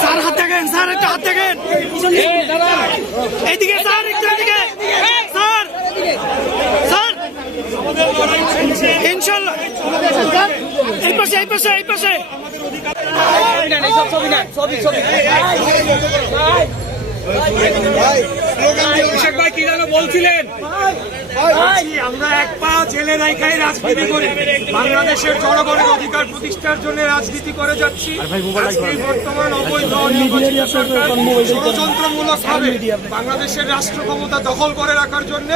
Sir হাত দেখেন, sir একটা হাত দেখেন এইদিকে, স্যার একটু এদিকে, স্যার স্যার ইনশাল্লাহ এই পাশে এই পাশে এই পাশে ভাই কি যেন বলছিলেন? আমরা এক পা জেলে রাখাই রাজনীতি করি, বাংলাদেশের জনগণের অধিকার প্রতিষ্ঠার জন্য রাজনীতি করে যাচ্ছি। বর্তমান অবৈধ ষড়যন্ত্রমূলক ভাবে বাংলাদেশের রাষ্ট্র ক্ষমতা দখল করে রাখার জন্য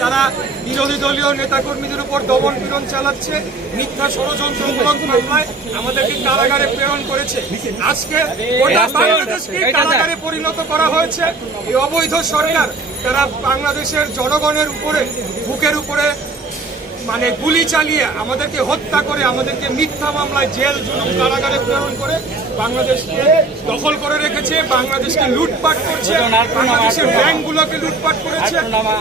তারা বিরোধী দলীয় নেতাকর্মীদের উপর দমন পীড়ন চালাচ্ছে, মিথ্যা ষড়যন্ত্রমূলক মামলায় আমাদেরকে কারাগারে প্রেরণ করেছে। আজকে বাংলাদেশকে কারাগারে পরিণত করা হয়েছে। এই অবৈধ সরকার তারা বাংলাদেশের জনগণের উপরে বুকের উপরে মানে গুলি চালিয়ে আমাদেরকে হত্যা করে, আমাদেরকে মিথ্যা মামলায় জেল জুলুম কারাগারে প্রেরণ করে বাংলাদেশকে দখল করে রেখেছে, বাংলাদেশকে লুটপাট করছে, বাংলাদেশের ব্যাংকগুলোকে লুটপাট করেছে,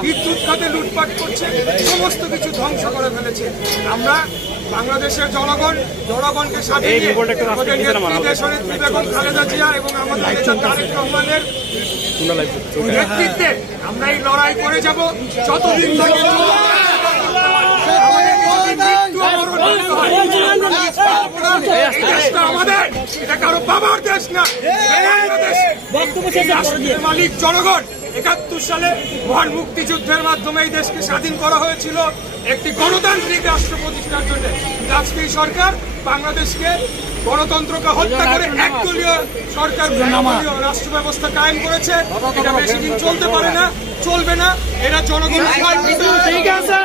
বিদ্যুৎ খাতে লুটপাট করছে, সমস্ত কিছু ধ্বংস করে ফেলেছে। আমরা বাংলাদেশের জনগণকে সাথে নিয়ে আমাদের নেত্রী বেগম খালেদা জিয়া এবং আমাদের নেতা তারেক রহমানের নেতৃত্বে আমরা এই লড়াই করে যাব যতদিন আমাদের, এটা কারো বাবার দেশ না, মালিক জনগণ। ৭১ সালে মহান মুক্তিযুদ্ধের মাধ্যমে এই দেশকে স্বাধীন করা হয়েছিল একটি গণতান্ত্রিক রাষ্ট্র প্রতিষ্ঠার জন্য। আজকে সরকার বাংলাদেশকে গণতন্ত্রকে হত্যা করে একদলীয় সরকার রাষ্ট্র ব্যবস্থা কায়েম করেছে। এটা বেশি দিন চলতে পারে না, চলবে না। এরা জনগণ ঠিক আছে।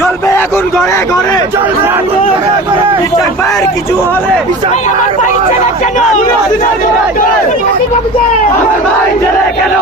জ্বলবে আগুন ঘরে ঘরে, কিছু হলে আমার ভাই ছেলে কেন?